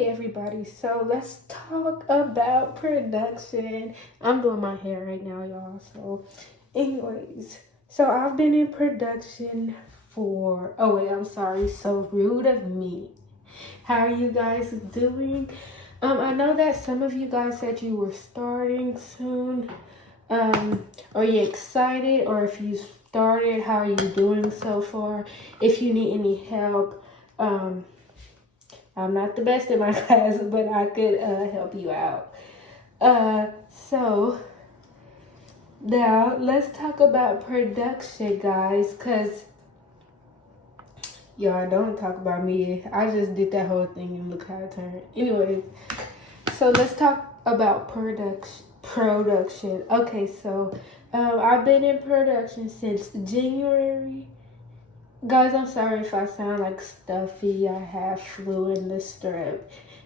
Okay, everybody, so let's talk about production. I'm doing my hair right now, y'all. So, anyways, so I've been in production for. Oh, wait, I'm sorry. So rude of me. How are you guys doing? I know that some of you guys said you were starting soon. Are you excited? Or if you started, how are you doing so far? If you need any help, I'm not the best in my class, but I could help you out. So now let's talk about production, guys, because y'all don't talk about me. I just did that whole thing and look how it turned. Anyways, so let's talk about production. Okay, so I've been in production since January. Guys, I'm sorry if I sound like stuffy. I have flu in the strep.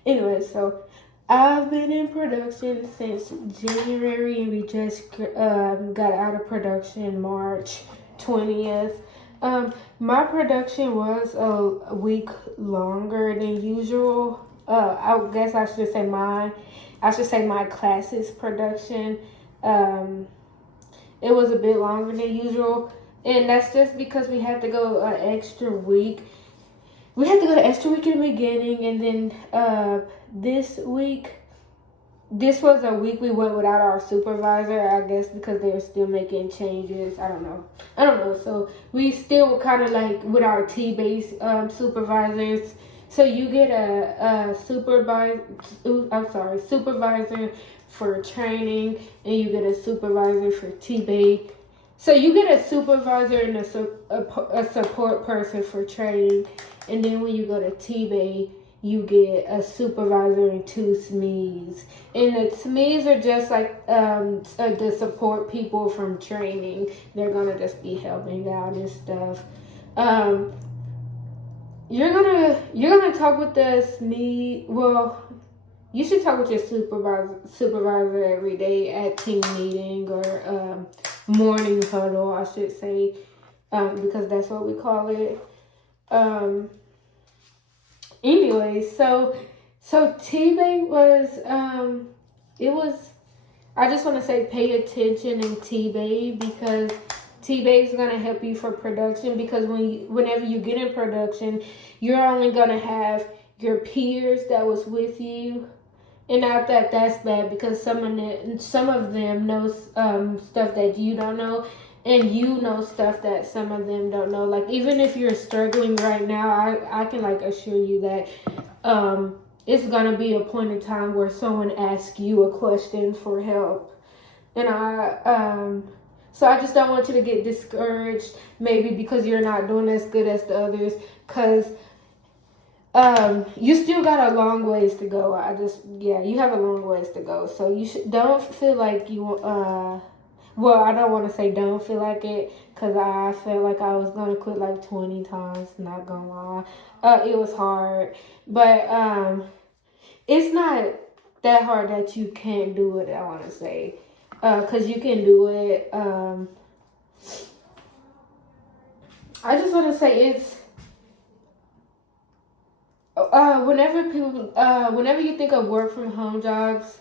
Anyway, so I've been in production since January, and we just got out of production March 20th. My production was a week longer than usual. I guess I should say my classes production. It was a bit longer than usual. And that's just because we had to go an extra week. We had to go an extra week in the beginning, and then this was a week we went without our supervisor, I guess because they were still making changes. I don't know. So we still were kind of like with our T-based supervisors. So you get a supervisor for training, and you get a supervisor for T-base. So you get a supervisor and a support person for training, and then when you go to T-Bay, you get a supervisor and 2 SMEs. And the SMEs are just like the support people from training. They're gonna just be helping out and stuff. You're gonna talk with the SME. Well, you should talk with your supervisor every day at team meeting or morning huddle, I should say, because that's what we call it. Anyway, so T-Bay was it was. I just want to say pay attention in T-Bay, because T-Bay is gonna help you for production, because whenever you get in production, you're only gonna have your peers that was with you. And not that that's bad, because some of them know stuff that you don't know, and you know stuff that some of them don't know. Like, even if you're struggling right now, I can like assure you that it's gonna be a point in time where someone asks you a question for help, and so I just don't want you to get discouraged, maybe because you're not doing as good as the others, because you still got a long ways to go. You have a long ways to go. So you don't feel like you, well, I don't want to say don't feel like it, because I felt like I was going to quit like 20 times, not going to lie. It was hard, but, it's not that hard that you can't do it, I want to say, because you can do it. I just want to say whenever you think of work from home jobs,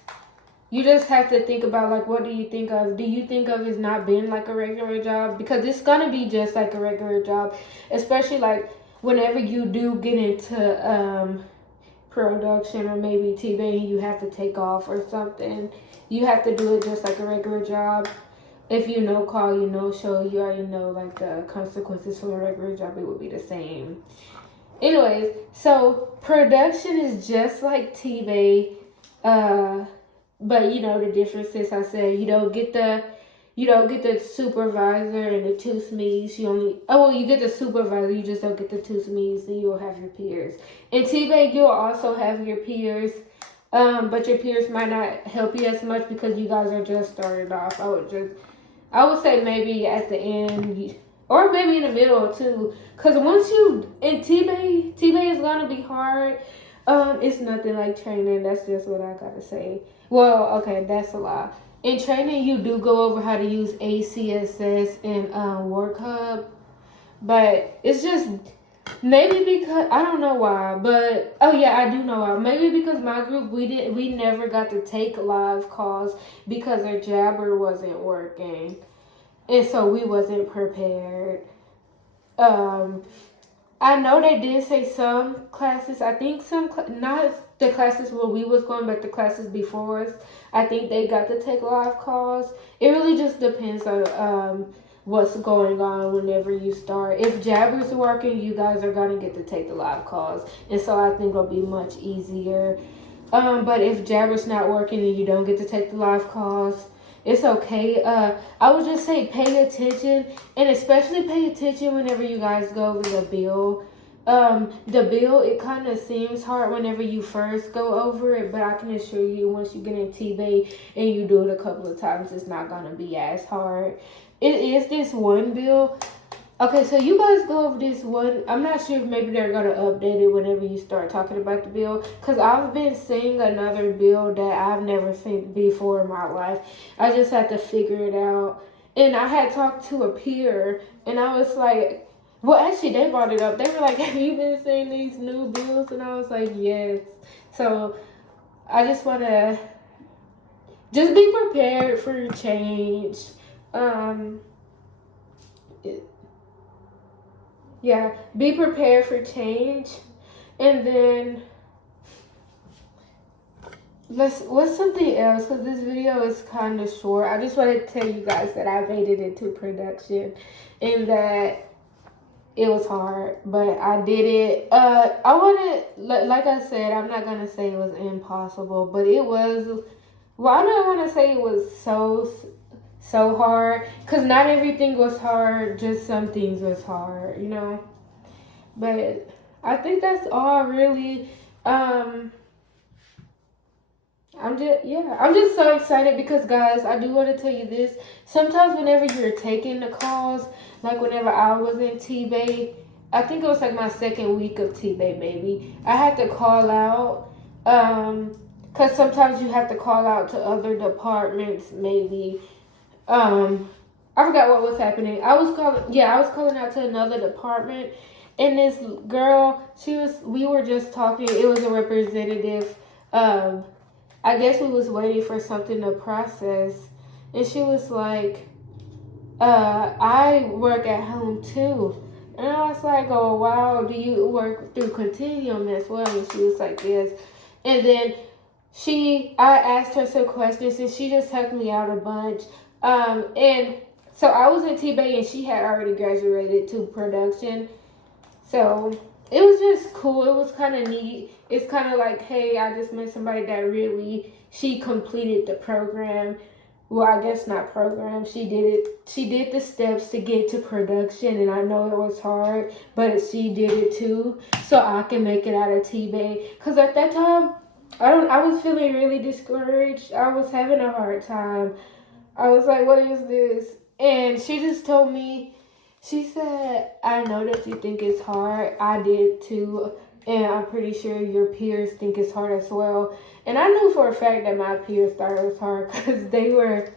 you just have to think about, like, what do you think of? Do you think of as not being like a regular job? Because it's gonna be just like a regular job, especially like whenever you do get into production, or maybe T-Bay, you have to take off or something. You have to do it just like a regular job. If you no call, you no show, you already know like the consequences from a regular job. It would be the same. Anyways, so production is just like T-Bay, but you know the difference is, I said you don't get the supervisor and the 2 SMEs. You get the supervisor, you just don't get the 2 SMEs. Then you'll have your peers. In T-Bay, you'll also have your peers, but your peers might not help you as much because you guys are just started off. I would say maybe at the end, or maybe in the middle too, because once you in T-Bay is gonna be hard. It's nothing like training. That's just what I gotta say. Well, okay, that's a lie. In training, you do go over how to use ACSS and Work Hub, but it's just Maybe because I don't know why, but oh yeah, I do know why. Maybe because my group we never got to take live calls because our jabber wasn't working, and so we wasn't prepared. Um, I know they did say some classes. I think not the classes where we was going, but the classes before us. I think they got to take live calls. It really just depends on what's going on whenever you start. If Jabber's working, you guys are gonna get to take the live calls, and so I think it'll be much easier. But if Jabber's not working and you don't get to take the live calls, it's okay. I would just say pay attention, and especially pay attention whenever you guys go over the bill. The bill, it kind of seems hard whenever you first go over it, but I can assure you once you get in T-Bay and you do it a couple of times, it's not going to be as hard. It is this one bill. Okay, so you guys go over this one. I'm not sure if maybe they're going to update it whenever you start talking about the bill. Because I've been seeing another bill that I've never seen before in my life. I just had to figure it out. And I had talked to a peer, and I was like, well, actually, they brought it up. They were like, have you been seeing these new bills? And I was like, yes. So I just want to just be prepared for change. Yeah, be prepared for change. And then what's something else, because this video is kind of short. I just want to tell you guys that I made it into production and that it was hard, but I did it. I want to, like I said, I'm not going to say it was impossible, but it was, well, I don't want to say it was so hard, because not everything was hard, just some things was hard, you know. But I think that's all really. I'm just so excited because, guys, I do want to tell you this. Sometimes whenever you're taking the calls, like whenever I was in T-Bay, I think it was like my second week of T-Bay, maybe, I had to call out, because sometimes you have to call out to other departments, maybe. I forgot what was happening. I was calling out to another department, and this girl, we were just talking. It was a representative. I guess we was waiting for something to process, and she was like, I work at home too. And I was like, oh wow, do you work through Continuum as well? And she was like, yes. And then I asked her some questions, and she just helped me out a bunch. And so I was in T-Bay, and she had already graduated to production. So it was just cool. It was kind of neat. It's kind of like, hey, I just met somebody that she completed the program. Well, I guess not program. She did it. She did the steps to get to production, and I know it was hard, but she did it too, so I can make it out of T-Bay. Because at that time, I was feeling really discouraged. I was having a hard time. I was like, what is this? And she just told me, she said, I know that you think it's hard. I did too. And I'm pretty sure your peers think it's hard as well. And I knew for a fact that my peers thought it was hard because they weren't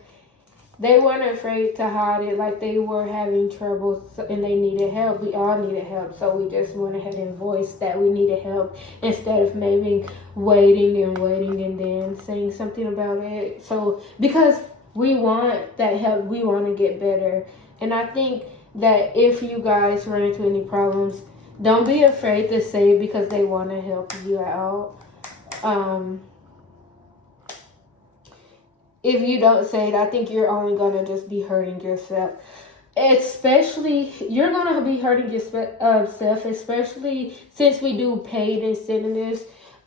afraid to hide it. Like, they were having trouble and they needed help. We all needed help. So we just went ahead and voiced that we needed help instead of maybe waiting and then saying something about it. So because we want that help, we want to get better. And I think that if you guys run into any problems, don't be afraid to say it because they want to help you out. If you don't say it, I think you're only going to just be hurting yourself. Especially, you're going to be hurting yourself, especially since we do paid incentives.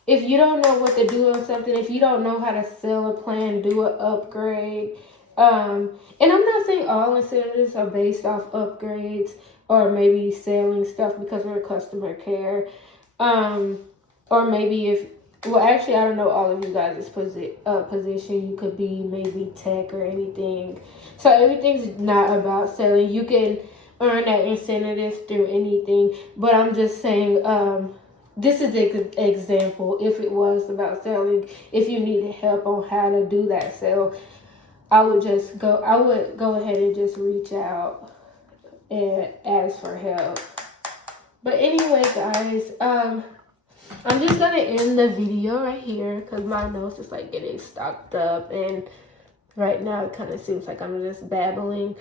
If you don't know what to do on something, if you don't know how to sell a plan, do an upgrade. And I'm not saying all incentives are based off upgrades or maybe selling stuff because we're customer care. Or maybe actually, I don't know all of you guys' position. You could be maybe tech or anything. So everything's not about selling. You can earn that incentive through anything. But I'm just saying, this is an example. If it was about selling, if you needed help on how to do that sale, I would go ahead and just reach out and ask for help. But anyway, guys, I'm just gonna end the video right here because my nose is like getting stopped up, and right now it kind of seems like I'm just babbling.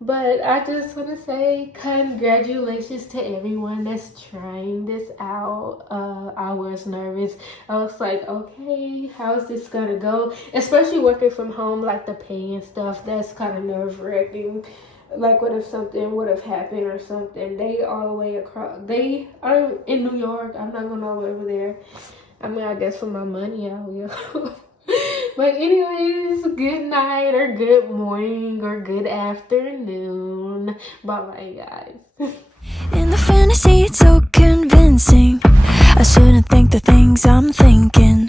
But I just want to say congratulations to everyone that's trying this out. I was nervous. I was like, okay, how's this gonna go? Especially working from home, like the pay and stuff. That's kind of nerve wracking. Like, what if something would have happened or something? They all the way across. They are in New York. I'm not going all the way over there. I mean, I guess for my money, I will. But anyways, good night or good morning or good afternoon. Bye-bye, guys. In the fantasy, it's so convincing. I shouldn't think the things I'm thinking.